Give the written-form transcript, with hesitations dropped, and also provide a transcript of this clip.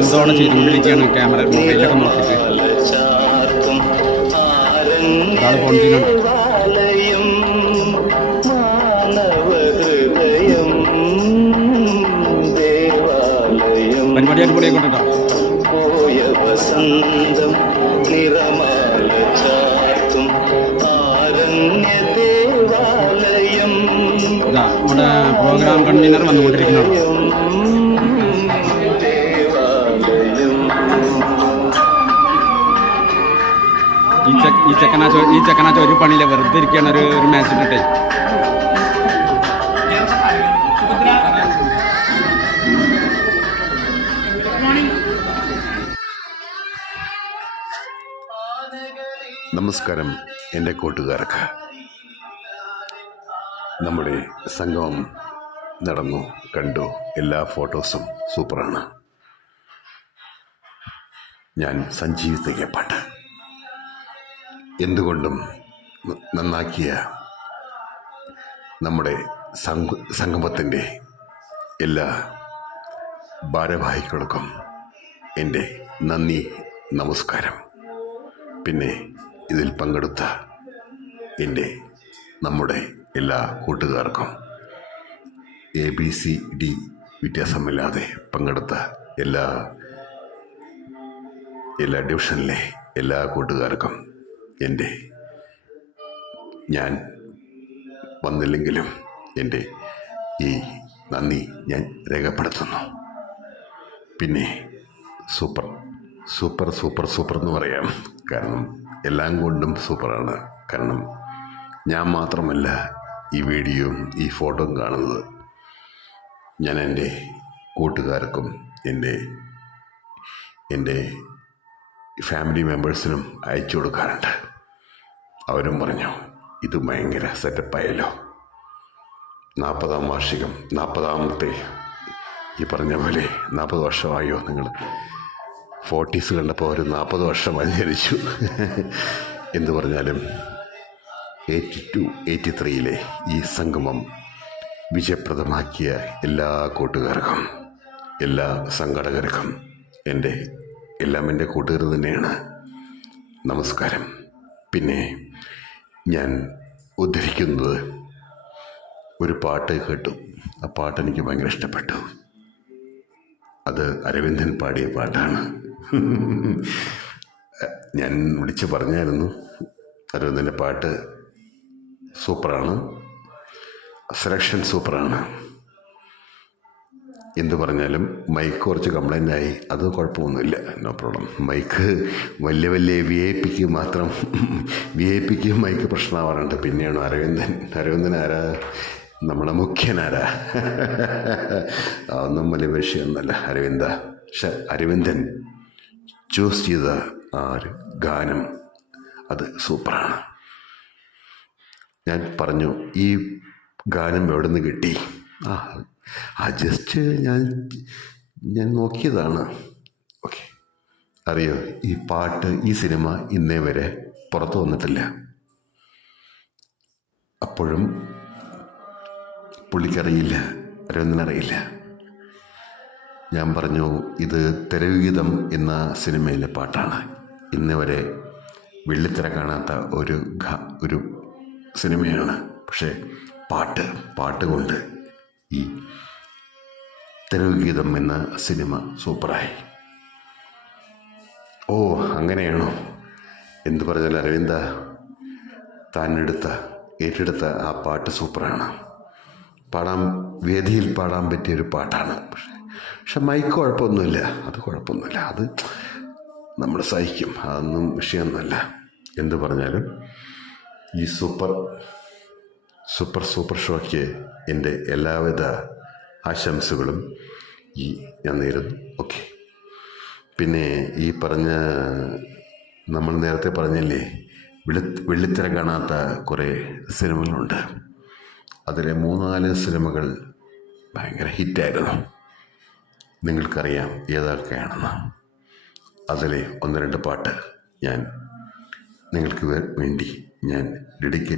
എന്തോണം ചെയ്തുകൊണ്ടിരിക്കുകയാണ് ക്യാമറ മൊബൈലൊക്കെ നോക്കിയിട്ട്. ഒരാൾ ഫോൺ ചെയ്യുന്നുണ്ട്. പരിപാടി അടിപൊളിയായിക്കൊണ്ടിട്ടോ. ഇതാ നമ്മുടെ പ്രോഗ്രാം കൺവീനർ വന്നുകൊണ്ടിരിക്കുന്നതാണ്. ഈ ചെക്കനാച്ച ഒരു പണിയില്ല, വെറുതെ ഇരിക്കുകയാണ് ഒരു മാച്ചിനിട്ടേ. നമസ്കാരം എൻ്റെ കൂട്ടുകാർക്ക്. നമ്മുടെ സംഗമം നടന്നു, കണ്ടു. എല്ലാ ഫോട്ടോസും സൂപ്പറാണ്. ഞാൻ സഞ്ജീവ് തെയ്യപ്പാട്ട്. എന്തുകൊണ്ടും നന്നാക്കിയ നമ്മുടെ സംഗമത്തിൻ്റെ എല്ലാ ഭാരവാഹികൾക്കും എൻ്റെ നന്ദി, നമസ്കാരം. പിന്നെ ഇതിൽ പങ്കെടുത്ത നമ്മുടെ എല്ലാ കൂട്ടുകാർക്കും ABCD വ്യത്യാസമില്ലാതെ പങ്കെടുത്ത എല്ലാ ഡിവിഷനിലെ എല്ലാ കൂട്ടുകാർക്കും ഞാൻ വന്നില്ലെങ്കിലും എൻ്റെ ഈ നന്ദി ഞാൻ രേഖപ്പെടുത്തുന്നു. പിന്നെ സൂപ്പർ സൂപ്പർ സൂപ്പർ സൂപ്പർ എന്ന് പറയാം. കാരണം എല്ലാം കൊണ്ടും സൂപ്പറാണ്. കാരണം ഞാൻ മാത്രമല്ല ഈ വീഡിയോയും ഈ ഫോട്ടോയും കാണുന്നത്. ഞാൻ എൻ്റെ കൂട്ടുകാർക്കും എൻ്റെ ഫാമിലി മെമ്പേഴ്സിനും അയച്ചു കൊടുക്കാറുണ്ട്. അവരും പറഞ്ഞു ഇത് ഭയങ്കര സെറ്റപ്പായല്ലോ. 40ാം വാർഷികം, 40ാമത്തെ ഈ പറഞ്ഞ പോലെ 40 വർഷമായോ നിങ്ങൾ 40s കണ്ടപ്പോൾ ഒരു 40 വർഷമായി ധരിച്ചു. എന്തു പറഞ്ഞാലും 82, 83 ഈ സംഗമം വിജയപ്രദമാക്കിയ എല്ലാ കൂട്ടുകാർക്കും എല്ലാ സംഘാടകർക്കും എല്ലാം എൻ്റെ കൂട്ടുകാർ തന്നെയാണ്. നമസ്കാരം. പിന്നെ ഞാൻ ഉദ്ധരിക്കുന്നത് ഒരു പാട്ട് കേട്ടു. ആ പാട്ട് എനിക്ക് ഭയങ്കര ഇഷ്ടപ്പെട്ടു. അത് അരവിന്ദൻ പാടിയ പാട്ടാണ്. ഞാൻ വിളിച്ച് പറഞ്ഞായിരുന്നു, അരവിന്ദൻ്റെ പാട്ട് സൂപ്പറാണ്, സെലക്ഷൻ സൂപ്പറാണ്. എന്തു പറഞ്ഞാലും മൈക്ക് കുറച്ച് കംപ്ലൈൻ്റായി, അത് കുഴപ്പമൊന്നുമില്ല, നോ പ്രോബ്ലം. മൈക്ക് വലിയ VIP മൈക്ക് പ്രശ്നമാവാറുണ്ട്. പിന്നെയാണ് അരവിന്ദൻ ആരാ, നമ്മളെ മുഖ്യനാരാ. അതൊന്നും വലിയ വിഷയമൊന്നുമല്ല പക്ഷെ അരവിന്ദൻ ചൂസ് ചെയ്ത ആ ഒരു ഗാനം അത് സൂപ്പറാണ്. ഞാൻ പറഞ്ഞു ഈ ഗാനം എവിടെ നിന്ന് കിട്ടി? ജസ്റ്റ് ഞാൻ നോക്കിയതാണ്. ഓക്കെ, അറിയോ ഈ പാട്ട്, ഈ സിനിമ ഇന്നേ വരെ പുറത്തു വന്നിട്ടില്ല. അപ്പോഴും പുള്ളിക്കറിയില്ല, അരവിന്ദനറിയില്ല. ഞാൻ പറഞ്ഞു ഇത് തെരുവുഗീതം എന്ന സിനിമയിലെ പാട്ടാണ്. ഇന്നേ വരെ വെള്ളിത്തിര കാണാത്ത ഒരു സിനിമയാണ്. പക്ഷേ പാട്ട് കൊണ്ട് ഈ തെരുവുഗീതം എന്ന സിനിമ സൂപ്പറായി. ഓ അങ്ങനെയാണോ? എന്തു പറഞ്ഞാൽ അരവിന്ദ, താൻ ഏറ്റെടുത്ത ആ പാട്ട് സൂപ്പറാണ്. വേദിയിൽ പാടാൻ പറ്റിയൊരു പാട്ടാണ്. പക്ഷെ മൈക്ക് കുഴപ്പമൊന്നുമില്ല, അത് നമ്മൾ സഹിക്കും, അതൊന്നും വിഷയമൊന്നുമല്ല. എന്തു പറഞ്ഞാലും ഈ സൂപ്പർ ഷോയ്ക്ക് എൻ്റെ എല്ലാവിധ ആശംസകളും ഞാൻ നേരുന്നു. ഓക്കെ. പിന്നെ ഈ പറഞ്ഞ നമ്മൾ നേരത്തെ പറഞ്ഞില്ലേ, വെള്ളിത്തിര കാണാത്ത കുറേ സിനിമകളുണ്ട്. അതിലെ 3-4 സിനിമകൾ ഭയങ്കര ഹിറ്റായിരുന്നു. നിങ്ങൾക്കറിയാം ഏതൊക്കെയാണെന്ന്. അതിലെ 1-2 പാട്ട് ഞാൻ നിങ്ങൾക്ക് വേണ്ടി ഞാൻ ഡെഡിക്കേറ്റ്